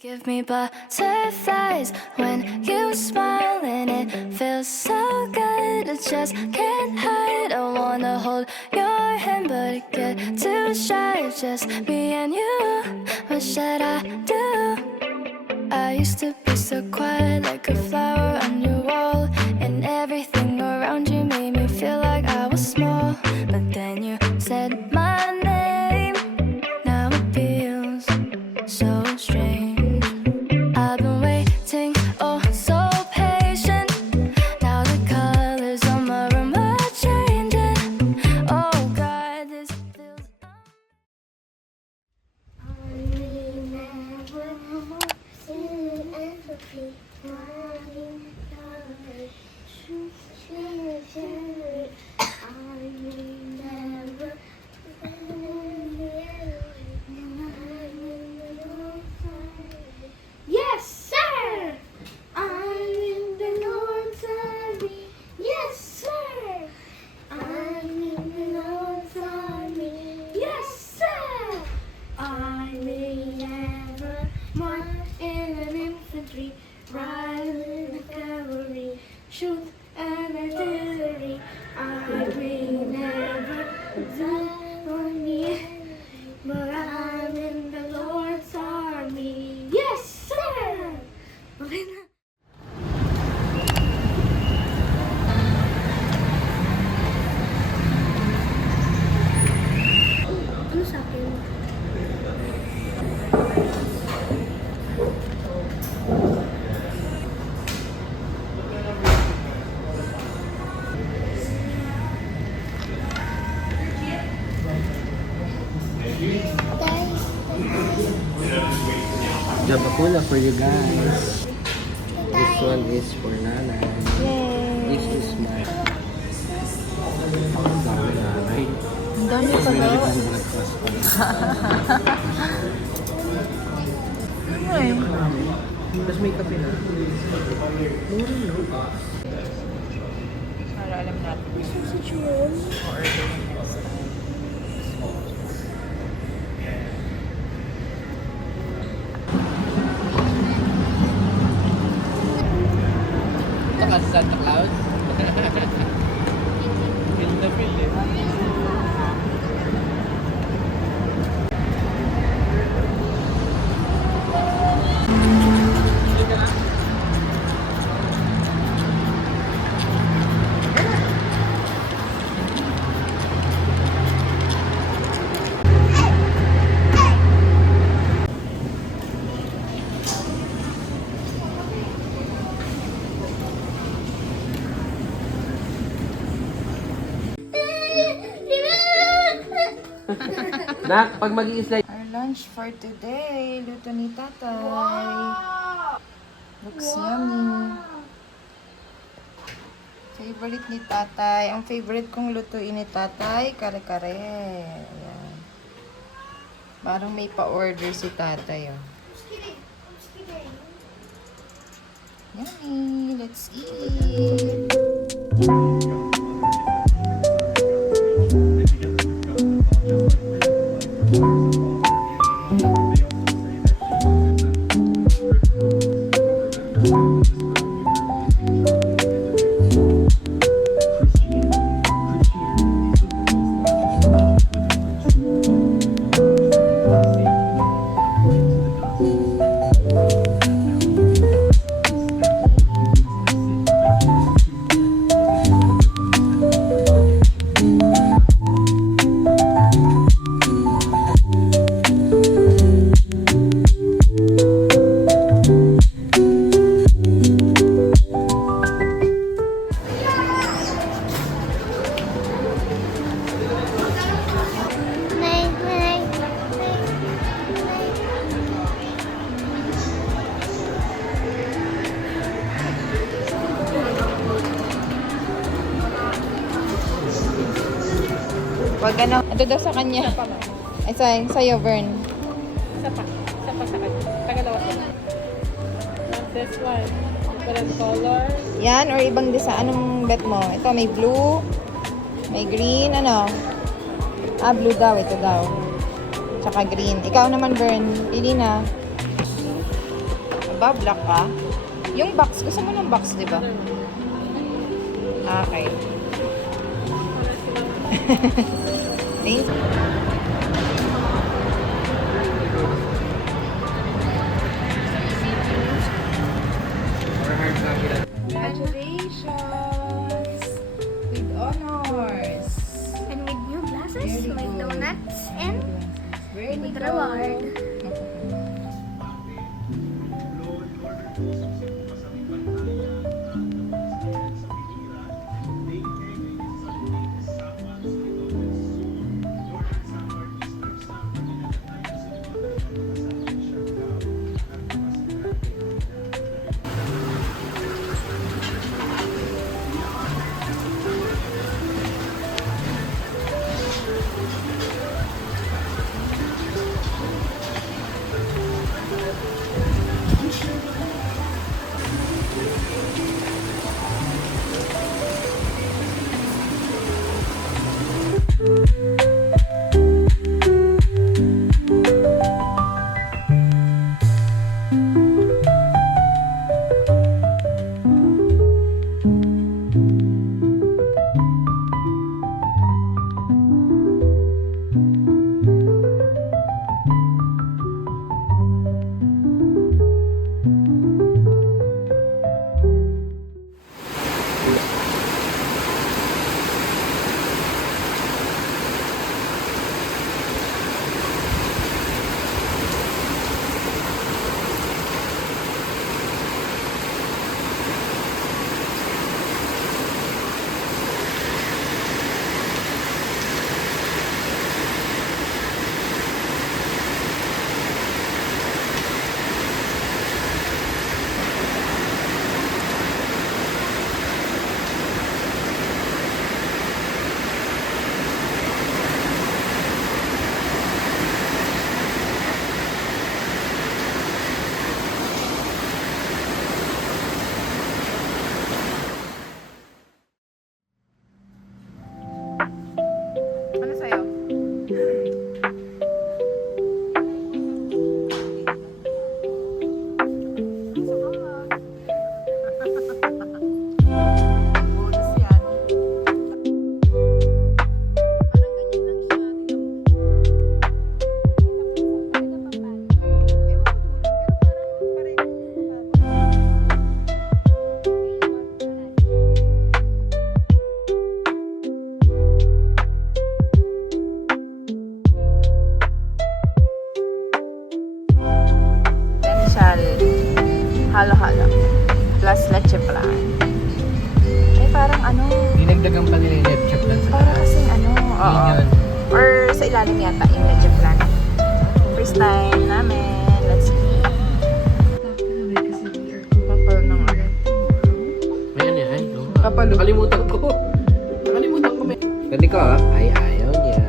Give me butterflies when you smile and it feels so good. I just can't hide. I wanna hold your hand, but I get too shy. Just me and you. What should I do? I used to be so quiet, like a flower on your wall, and everything around you made me feel like I was small. But then you said my name. Now it feels so strange. I've been waiting, oh so patient. Now the colors on my room are changing. Oh God, this feels. Yes, sir! I'm in the Lord's army. Yes, sir! I'm in the Lord's army. Yes, sir! I may never march in an infantry, ride in a cavalry, shoot an artillery. I may never die on the enemy, but I'm in the Lord's army. Yes, sir! Okay na. Ano sa akin? Jabakula for you guys. This one is for Nana. This is my. Ang dami nanay. Ang dami pa daw. Ano eh? Tapos may kape na. Mura no? Para alam natin. Sa June. O-order next time. Ito ka sa Santa Claus? Feel na feel eh. Nak, pag mag-i-slide. Our lunch for today. Luto ni Tatay. Looks yummy. Favorite ni Tatay. Ang favorite kong lutuin ni Tatay, kare-kare. Ayan. Parang may pa-order si Tatay. Oh. Yummy. Let's eat. Wag ka na. Ito daw sa kanya. Ay, sa'yo, Vern. Isa pa sa kanya. Tagalawa ko. This one. Different color. Yan, or ibang design. Anong bet mo? Ito, may blue. May green. Ano? Ah, blue daw. Ito daw. Tsaka green. Ikaw naman, Vern. Pili na. ba? Black ka? Yung box, gusto mo ng box, di ba? Okay. Thank you. Congratulations! With honors! And with new glasses, Very with good. donuts, and Very with good. reward. Ano sa'yo? Bonus yan. Parang ganyan lang siya. Ewan ko doon, pero parang pareho. Essential halo-halo plus leche plan. Eh parang ano, Dinagdagan pa nila yung leche plan sa para taas. kasing ano, oo. Yun. Or sa ilalim yata yung leche plan. First time namin, let's eat. Kapal ng ano. Ayan yan, ay. No. Kapalo. Nakalimutan ko. Nakalimutan ko. Pwede ko ay ayaw niya.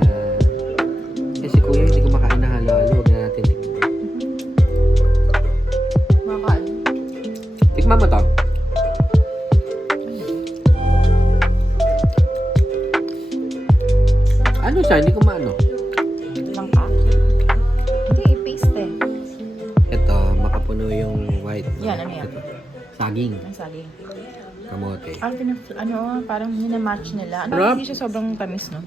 Eh si kuya hindi kumakain na halo-halo. Huwag na natin tikman. Makakain. Tikman mo to. Ano siya? Hindi ko maano. Lang ka? Hindi, i-paste eh. Ito, makapuno yung white. Yan, ano yan? Ito. Saging. Ang saging. Kamote. Parang minamatch nila. Ano, Sarap. hindi siya sobrang tamis, no?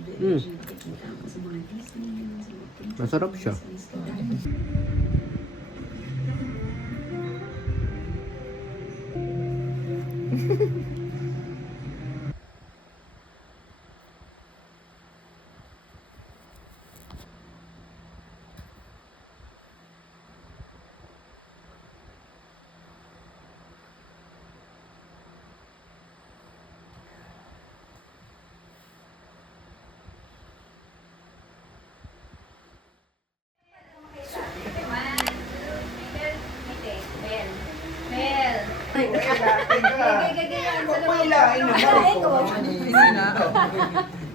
Masarap siya.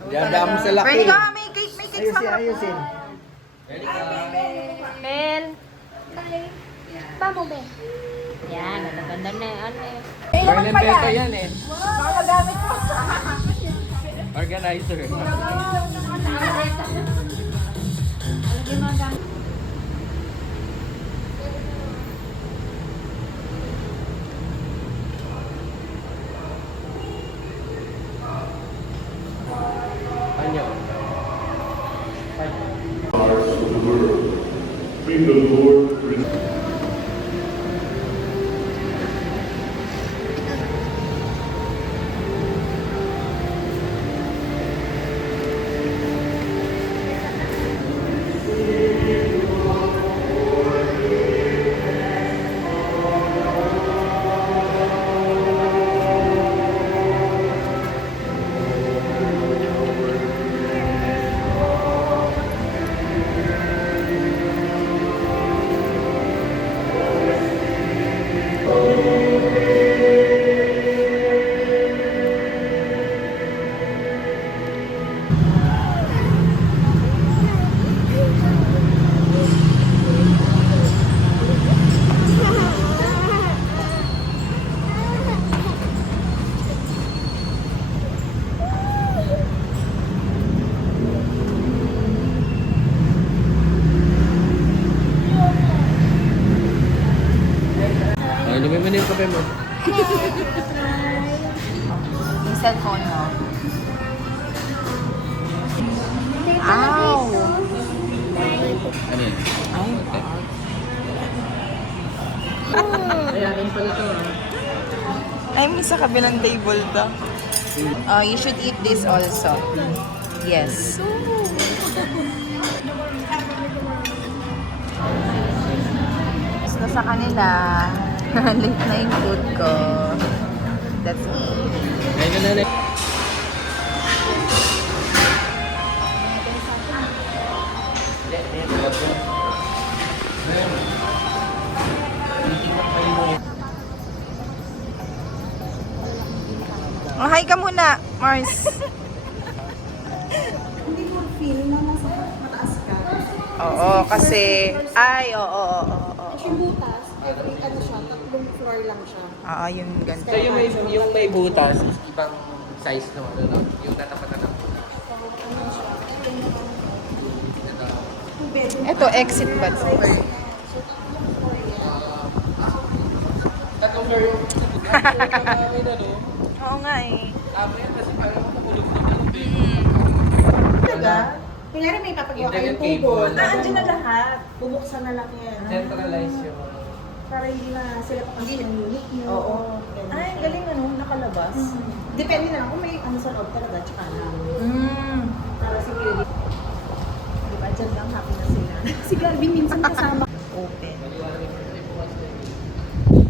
Dada mo sa laki. Pwede ka, may cake sa harap. Mel. Bamo, be. Yan, magaganda na yan. Berlin Peso yan eh. Organizer. Ano may mali yung kape mo? Yung cellphone mo. Ow! Ano yan? Ay, Ay, akin pala to ay, may sa kabilang table to. You should eat this also. Yes. Gusto sa kanila. Late na yung food ko. That's it. Ngayon na. Oh, hi ka muna, Mars. Hindi mo feel na nasa mataas ka. Oo, kasi... Ay, oo. Kasi butas, every ano siya, tatlong floor lang siya. Oo, yung ganito. So yung may butas is ibang size no, ano? Yung tatapatan ng butas. Ito, exit ba to? Tatlong floor yung Oo nga eh. tama yan kasi parang makulog na. Talaga? Kunyari may papagawa kayong Internet tubo. cable. Andyan na lahat. Bubuksan na lang yan. Centralize yung... Para hindi na sila papasok ng unit nyo. Oo. Ganun. Ay, galing ano, nakalabas. Depende na lang kung may ano sa loob talaga, tsaka lang. Mm. Para security. Diba, dyan lang happy na sila. Si Garvin minsan kasama. Open.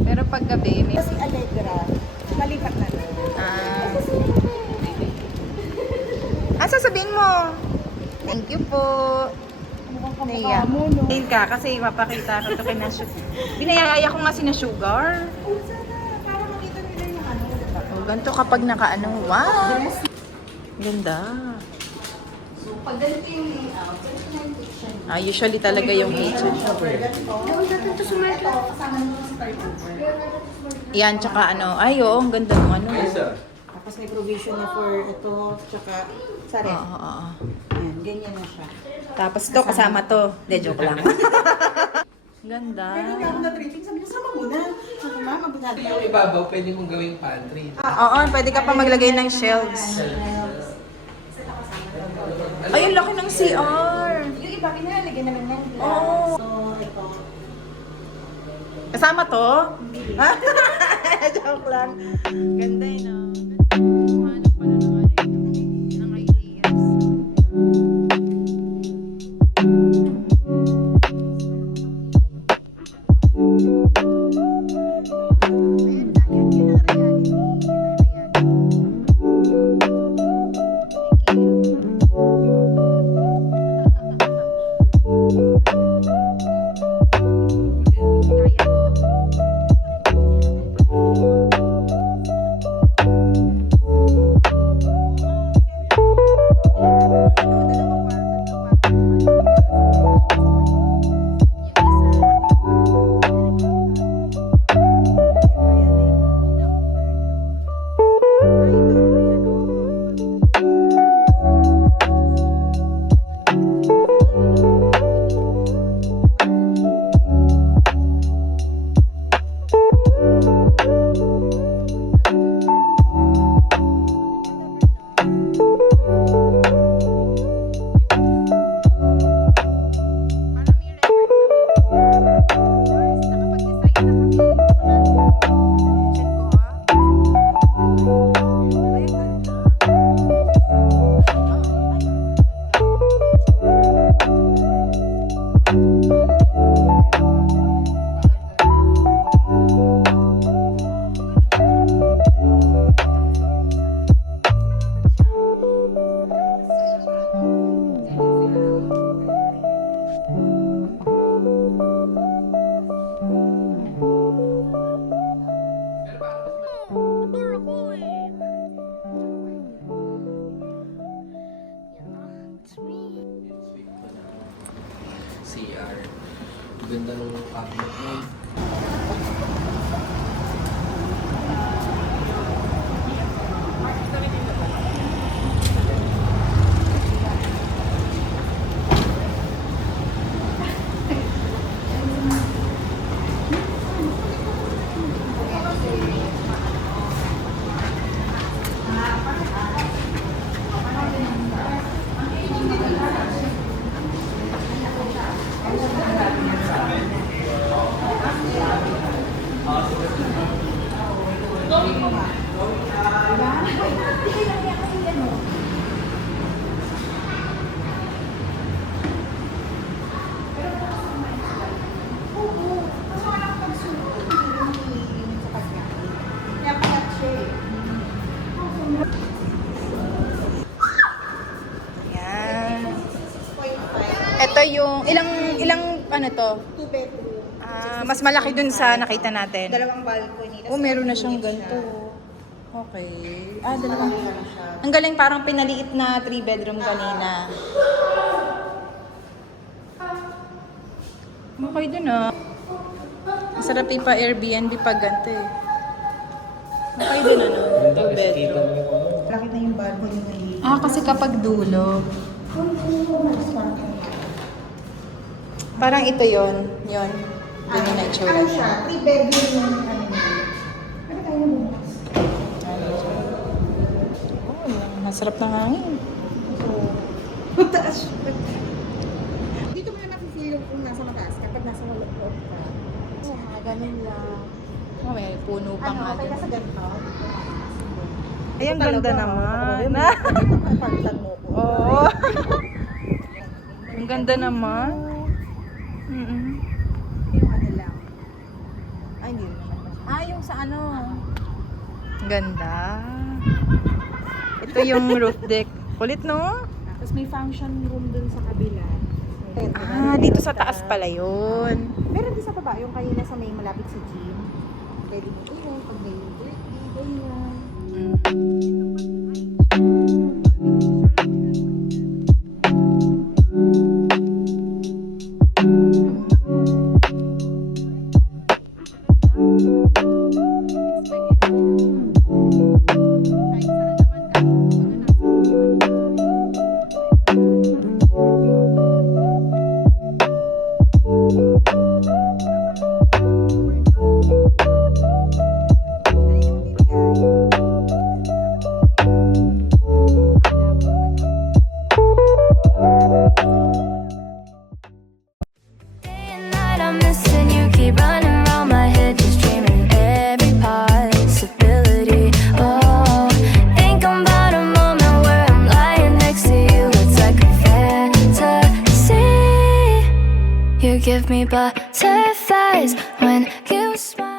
Pero pag gabi, may... Si Allegra, malipat na lang. Sasabihin mo? Thank you po. Naiya. Ayun ka, kasi mapakita ko ito kay na sugar. Binayaya ko nga si na sugar. Oh, sana. Para makita nila yung ano. Diba? Oh, ganito kapag nakaano. Wow! Ganda. So, pag ganito yung layout, ganito na yung kitchen. Usually talaga yung kitchen. Gawin natin ito sumarto. Kasama nito sa startover. Yan, tsaka ano. Ay, oo, ang ganda ng ano. Tapos may provision na for ito, tsaka sa ref. Oo. Ayan, ganyan na siya. Tapos to, kasama to. De, joke lang. Ganda. Kaya hindi ako na-treating, sabi niya, sama muna. Sabi ko, ma'am, mabunad Yung ibabaw, pwede mong gawing pantry. Oo, pwede ka pa maglagay ng shelves. Ay, ang laki ng CR. Yung iba, pinalalagyan naman ng glass. Oo. So, ito. Kasama to? Joke lang. Ganda yun, no? ganda ng cabinet mo. Yan. Ito yung, ilang ano to? 2 bedroom. Mas malaki dun sa nakita natin. Dalawang balcony. Oh, meron na siyang ganito. Okay. Dalawang. Ang galing, parang pinaliit na 3-bedroom kanina. Okay dun ah. Masarap yung pa Airbnb pag ganito eh. Okay dun ano? Ganda 2 kasi bedroom. kita mo yung ano. Laki na yung balcony na dito. Kasi kapag dulo. Parang ito yon. Yun. Yun yung naitsura Ano niya. siya? 3 bedroom yung ano niya. Ano tayo na bukas? Masarap ng hangin. Mataas siya. Dito mo na nafe-feel yung kung nasa mataas kapag nasa loob ka. Ganun lang. Oh, may puno pa nga Okay dun. na sa ganito? Ay, ang ganda naman. Pagtan mo ko. Oo. Ang ganda naman. Mm-mm. Yung ano lang. Ay, hindi naman. Yung sa ano. Ganda. Ito yung roof deck. Kulit, no? Tapos may function room dun sa kabila. Dito sa taas pala yun. Meron din sa baba, yung kanina sa may malapit sa gym. Pwede mo iwan pag may birthday, ganyan. Day and night I'm missing you, keep running round my head, just dreaming every possibility. Oh, think about a moment where I'm lying next to you, it's like a fantasy. You give me butterflies when you smile.